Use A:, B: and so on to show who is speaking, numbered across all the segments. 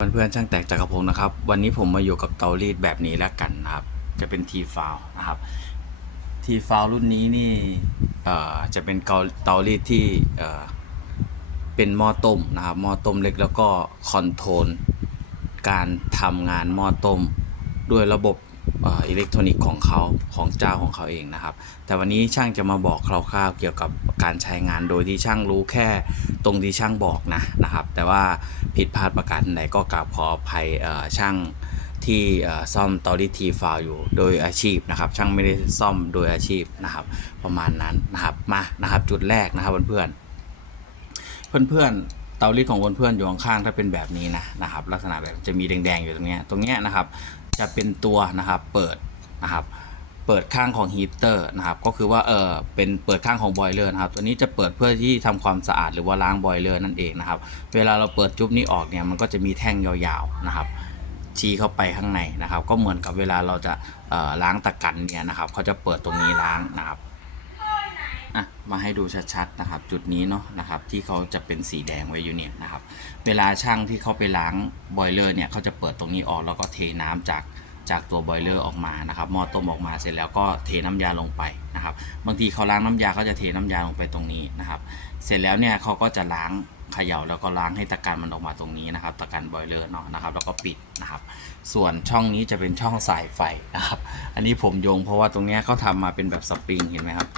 A: เพื่อนๆช่างแตกจักรพงศ์นะครับ วันนี้ผมมาอยู่กับเตารีดแบบนี้แล้วกันนะครับ จะเป็นทีฟาวนะครับทีฟาวรุ่นนี้นี่เอ่อจะเป็นเกาเตารีดที่เอ่อเป็นหม้อต้มนะครับหม้อต้มเล็กแล้วก็คอนโทรลการทำงานหม้อต้ม ด้วยระบบ อิเล็กทรอนิกส์ของเขาของเจ้าของเขาเองนะครับ แต่วันนี้ช่างจะมาบอกคร่าวๆเกี่ยวกับการใช้งานโดยที่ช่างรู้แค่ตรงที่ช่างบอกนะนะครับ แต่ว่าผิดพลาดประการใดก็กราบขออภัยช่างที่ซ่อมตอรี่ทีฟาวอยู่โดยอาชีพนะครับ ช่างไม่ได้ซ่อมโดยอาชีพนะครับ ประมาณนั้นนะครับมานะครับ จุดแรกนะครับเพื่อนๆเพื่อนๆเตารีดของเพื่อนๆอยู่ข้างๆถ้าเป็นแบบนี้นะนะครับ ลักษณะแบบจะมีแดงๆอยู่ตรงเนี้ยตรงเนี้ยนะครับ จะเป็นตัวนะครับเปิดนะครับเปิดข้างของฮีเตอร์นะครับก็คือว่าเออเป็นเปิดข้างของบอยเลอร์นะครับตัวนี้จะเปิดเพื่อที่ทำความสะอาดหรือว่าล้างบอยเลอร์นั่นเองนะครับเวลาเราเปิดจุ๊บนี้ออกเนี่ยมันก็จะมีแท่งยาวๆนะครับชี้เข้าไปข้างในนะครับ ก็เหมือนกับเวลาเราจะเอ่อล้างตะกันเนี่ยนะครับเขาจะเปิดตรงนี้ล้างนะครับ อะมาให้ดูชัดๆนะครับ จุดนี้เนาะนะครับที่เขาจะเป็นสีแดงไว้อยู่เนี่ยนะครับ เวลาช่างที่เขาไปล้างบอยเลอร์เนี่ยเขาจะเปิดตรงนี้ออกแล้วก็เทน้ำจากจากตัวบอยเลอร์ออกมานะครับหม้อต้มออกมาเสร็จแล้วก็เทน้ำยาลงไปนะครับ บางทีเขาล้างน้ำยาเขาจะเทน้ำยาลงไปตรงนี้นะครับ เสร็จแล้วเนี่ยเขาก็จะล้างเขย่าแล้วก็ล้างให้ตะกันมันออกมาตรงนี้นะครับ ตะกันบอยเลอร์เนาะนะครับ แล้วก็ปิดนะครับ ส่วนช่องนี้จะเป็นช่องสายไฟนะครับ อันนี้ผมโยงเพราะว่าตรงนี้เขาทำมาเป็นแบบสปริงเห็นไหมครับ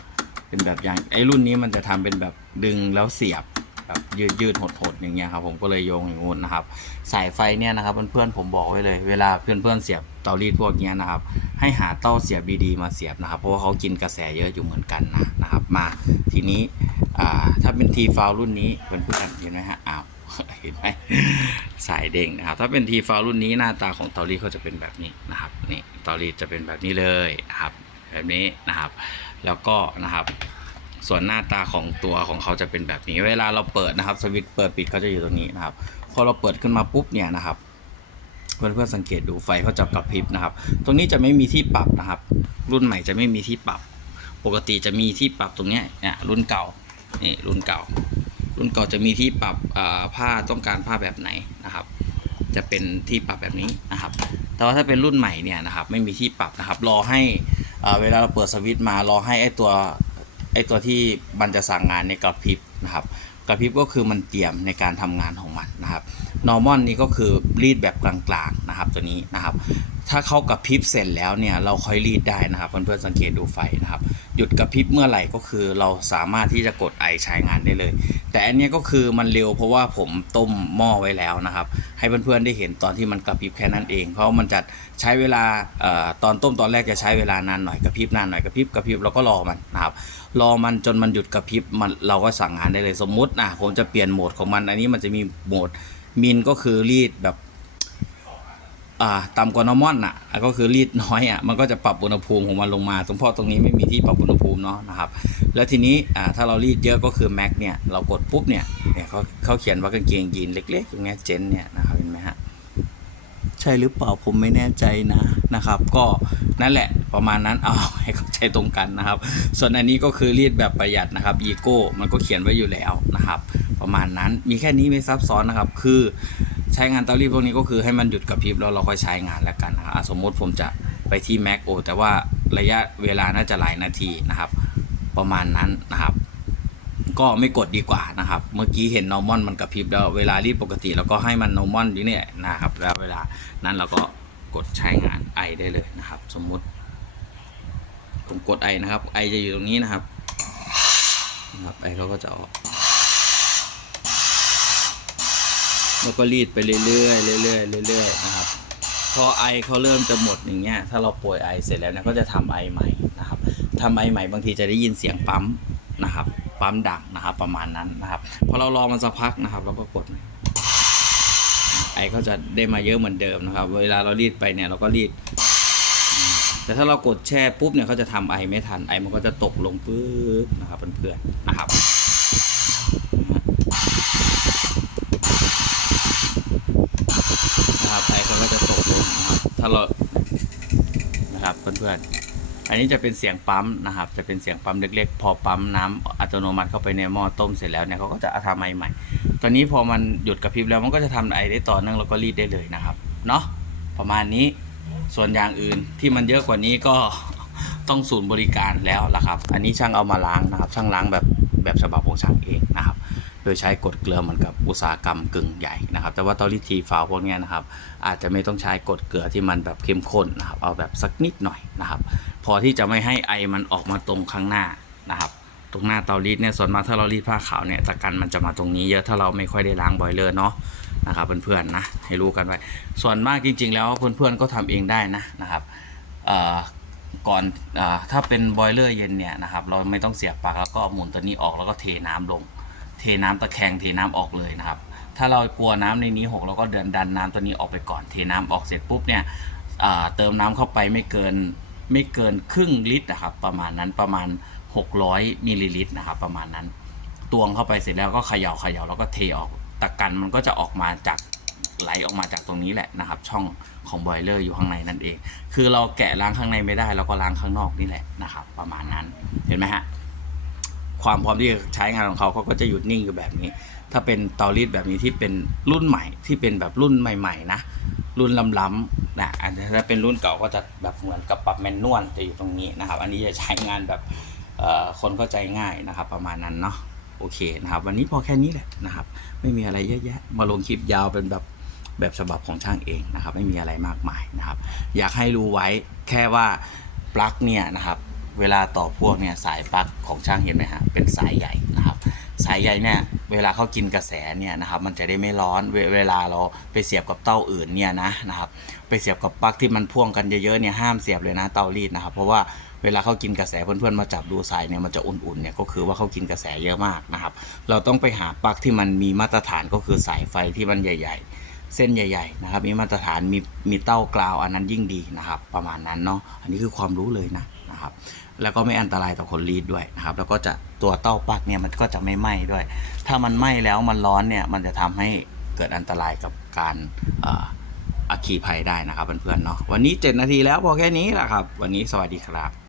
A: เป็นแบบอย่างไอ้รุ่นนี้มันจะทำเป็นแบบดึงแล้วเสียบแบบยืดยืดหดหดอย่างเงี้ยครับผมก็เลยโยงอย่างงู้นนะครับ สายไฟเนี่ยนะครับเพื่อนๆผมบอกไว้เลย เวลาเพื่อนๆเสียบเตารีดพวกเนี้ยนะครับ ให้หาเต้าเสียบดีๆมาเสียบนะครับ เพราะว่าเขากินกระแสเยอะอยู่เหมือนกันนะนะครับ มาทีนี้อ่าถ้าเป็นทีฟาวรุ่นนี้เพื่อนๆเห็นไหมฮะอ้าวเห็นไหมสายเด้งนะครับ ถ้าเป็นทีฟาวรุ่นนี้หน้าตาของเตารีดเขาจะเป็นแบบนี้นะครับนี่เตารีดจะเป็นแบบนี้เลยนะครับ แบบนี้นะครับ แล้วก็นะครับ ส่วนหน้าตาของตัวของเขาจะเป็นแบบนี้ เวลาเราเปิดนะครับสวิตช์เปิดปิดเขาจะอยู่ตรงนี้นะครับ พอเราเปิดขึ้นมาปุ๊บเนี่ยนะครับเพื่อนๆสังเกตดูไฟเขาจะกระพริบนะครับ ตรงนี้จะไม่มีที่ปรับนะครับ รุ่นใหม่จะไม่มีที่ปรับ ปกติจะมีที่ปรับตรงนี้เนี่ยรุ่นเก่านี่รุ่นเก่า รุ่นเก่าจะมีที่ปรับผ้าต้องการผ้าแบบไหนนะครับ จะเป็นที่ปรับแบบนี้นะครับ แต่ว่าถ้าเป็นรุ่นใหม่เนี่ยนะครับ ไม่มีที่ปรับนะครับ รอให้ เวลาเราเปิดสวิตช์มารอให้ไอตัวไอตัวที่มันจะสั่งงานในกระพริบนะครับกระพริบก็คือมันเตรียมในการทำงานของมันนะครับนอร์มอนนี่ก็คือรีดแบบกลางๆนะครับตัวนี้นะครับ ถ้าเข้ากระพริบเสร็จแล้วเนี่ยเราค่อยรีดได้นะครับเพื่อนๆสังเกตดูไฟนะครับ หยุดกระพริบเมื่อไหร่ก็คือเราสามารถที่จะกดไอใช้งานได้เลย แต่อันนี้ก็คือมันเร็วเพราะว่าผมต้มหม้อไว้แล้วนะครับ ให้เพื่อนๆได้เห็นตอนที่มันกระพริบแค่นั้นเอง เพราะมันจะใช้เวลาออตอนต้มตอนแรกจะใช้เวลานานหน่อยกระพริบนานหน่อยกระพริบกระพริบแล้วก็รอมันนะครับรอมันจนมันหยุดกระพริบมันเราก็สั่งงานได้เลยสมมุตินะผมจะเปลี่ยนโหมดของมันอันนี้มันจะมีโหมดมินก็คือรีดแบบ ต่ำกว่านอร์มอนอะอะก็คือรีดน้อยอะมันก็จะปรับอุณหภูมิของมันลงมาตรงเพราะตรงนี้ไม่มีที่ปรับอุณหภูมิเนาะนะครับแล้วทีนี้อ่าถ้าเรารีดเยอะก็คือแม็กเนี่ยเรากดปุ๊บเนี่ยเนี่ยเขาเขาเขียนว่ากางเกงยีนเล็กๆตรงเนี้ยเจนเนี่ยนะครับเห็นไหมฮะใช่หรือเปล่าผมไม่แน่ใจนะนะครับ ก็นั่นแหละประมาณนั้นเอาให้เข้าใจตรงกันนะครับ ส่วนอันนี้ก็คือรีดแบบประหยัดนะครับอีโก้มันก็เขียนไว้อยู่แล้วนะครับ ประมาณนั้นมีแค่นี้ไม่ซับซ้อนนะครับคือ ใช้งานเตารีดพวกนี้ก็คือให้มันหยุดกระพริบแล้วเราค่อยใช้งานแล้วกันนะครับสมมติผมจะไปที่แม็กโอแต่ว่าระยะเวลาน่าจะหลายนาทีนะครับ ประมาณนั้นนะครับ ก็ไม่กดดีกว่านะครับ เมื่อกี้เห็นนอร์มอนมันกระพริบแล้วเวลารีดปกติเราก็ให้มันนอร์มอนอยู่เนี่ยนะครับแล้วเวลานั้นเราก็กดใช้งานไอได้เลยนะครับ สมมุติ ผมกดไอนะครับไอจะอยู่ตรงนี้นะครับนะครับไอเขาก็จะออก แล้วก็รีดไปเรื่อยๆเรื่อยๆเรื่อยๆนะครับพอไอเขาเริ่มจะหมดอย่างเงี้ยถ้าเราโปรยไอเสร็จแล้วเนี่ยก็จะทำไอใหม่นะครับทำไอใหม่บางทีจะได้ยินเสียงปั๊มนะครับ ปั๊มดังนะครับประมาณนั้นนะครับพอเรารอมันสักพักนะครับ เราก็กดไอก็จะได้มาเยอะเหมือนเดิมนะครับ เวลาเรารีดไปเนี่ยเราก็รีด แต่ถ้าเรากดแช่ปุ๊บเนี่ยเขาจะทำไอไม่ทันไอมันก็จะตกลงปุ๊บนะครับเพื่อนๆนะครับไอเขาก็จะตกลงนะครับ ถ้าเรานะครับเพื่อนๆ อันนี้จะเป็นเสียงปั๊มนะครับ จะเป็นเสียงปั๊มเล็กๆ พอปั๊มน้ำอัตโนมัติเข้าไปในหม้อต้มเสร็จแล้วเนี่ยเขาก็จะทำไอใหม่ ตอนนี้พอมันหยุดกระพริบแล้วมันก็จะทำไอได้ต่อเนื่องแล้วก็รีดได้เลยนะครับ เนาะประมาณนี้ ส่วนอย่างอื่นที่มันเยอะกว่านี้ก็ต้องศูนย์บริการแล้วล่ะครับ อันนี้ช่างเอามาล้างนะครับ ช่างล้างแบบแบบฉบับของช่างเองนะครับ ยใช้กรดเกลือเหมือนกับอุตสาหกรรมกึ่งใหญ่นะครับ แต่ว่าเตารีดทีฟาวพวกนี้นะครับ อาจจะไม่ต้องใช้กรดเกลือที่มันแบบเข้มข้นนะครับ เอาแบบสักนิดหน่อยนะครับ พอที่จะไม่ให้ไอมันออกมาตรงข้างหน้านะครับตรงหน้าเตารีดเนี่ยส่วนมากถ้าเรารีดผ้าขาวเนี่ยตะกันมันจะมาตรงนี้เยอะถ้าเราไม่ค่อยได้ล้างบอยเลอร์เนาะนะครับเพื่อนๆนะให้รู้กันไว้ ส่วนมากจริง ๆ แล้วเพื่อนๆก็ทำเองได้นะนะครับก่อนอถ้าเป็นบอยเลอร์เย็นเนี่ยนะครับเราไม่ต้องเสียบปลั๊กแล้วก็หมุนตัวนี้ออกแล้วก็เทน้ำลง เทน้ำตะแคงเทน้ำออกเลยนะครับ ถ้าเรากลัวน้ำในนี้หกเราก็เดินดันน้ำตัวนี้ออกไปก่อนเทน้ำออกเสร็จปุ๊บเนี่ยเติมน้ำเข้าไปไม่เกินไม่เกินครึ่งลิตรนะครับประมาณนั้นประมาณ 600มิลลิลิตรนะครับประมาณนั้นตวงเข้าไปเสร็จแล้วก็เขย่าเขย่าแล้วก็เทออกตะกันมันก็จะออกมาจากไหลออกมาจากตรงนี้แหละนะครับ ช่องของบอยเลอร์อยู่ข้างในนั่นเอง คือเราแกะล้างข้างในไม่ได้เราก็ล้างข้างนอกนี่แหละนะครับ ประมาณนั้นเห็นไหมฮะ ความพร้อมที่จะใช้งานของเขาเขาก็จะหยุดนิ่งอยู่แบบนี้ ถ้าเป็นเตารีดแบบนี้ที่เป็นรุ่นใหม่ที่เป็นแบบรุ่นใหม่ ๆ นะ รุ่นล้ำๆนะอันถ้าเป็นรุ่นเก่าก็จะแบบเหมือนกับปรับแมนนวลจะอยู่ตรงนี้นะครับ อันนี้จะใช้งานแบบคนเข้าใจง่ายนะครับ ประมาณนั้นเนาะโอเคนะครับ วันนี้พอแค่นี้แหละนะครับ ไม่มีอะไรเยอะแยะมาลงคลิปยาวเป็นแบบแบบฉบับของช่างเองนะครับ ไม่มีอะไรมากมายนะครับ อยากให้รู้ไว้แค่ว่าปลั๊กเนี่ยนะครับ เวลาต่อพวกเนี่ยสายปลั๊กของช่างเห็นไหมฮะเป็นสายใหญ่นะครับ สายใหญ่เนี่ยเวลาเขากินกระแสเนี่ยนะครับมันจะได้ไม่ร้อนเวเวลาเราไปเสียบกับเต้าอื่นเนี่ยนะนะครับ ไปเสียบกับปลั๊กที่มันพ่วงกันเยอะๆเนี่ยห้ามเสียบเลยนะเตารีดนะครับ เพราะว่าเวลาเขากินกระแสเพื่อนๆมาจับดูสายเนี่ยมันจะอุ่นๆเนี่ยก็คือว่าเขากินกระแสเยอะมากนะครับ เราต้องไปหาปลั๊กที่มันมีมาตรฐานก็คือสายไฟที่มันใหญ่ ๆเส้นใหญ่ๆนะครับมีมาตรฐานมีมีเต้ากราวอันนั้นยิ่งดีนะครับ ประมาณนั้นเนาะอันนี้คือความรู้เลยนะ นะครับ แล้วก็ไม่อันตรายต่อคนรีดด้วยนะครับ แล้วก็จะตัวเต้าปลั๊กเนี่ยมันก็จะไม่ไหม้ด้วย ถ้ามันไหม้แล้วมันร้อนเนี่ยมันจะทำให้เกิดอันตรายกับการอ่ออัคคีภัยได้นะครับเพื่อนๆเนาะวันนี้ 7 นาทีแล้วพอแค่นี้แหละครับ วันนี้สวัสดีครับ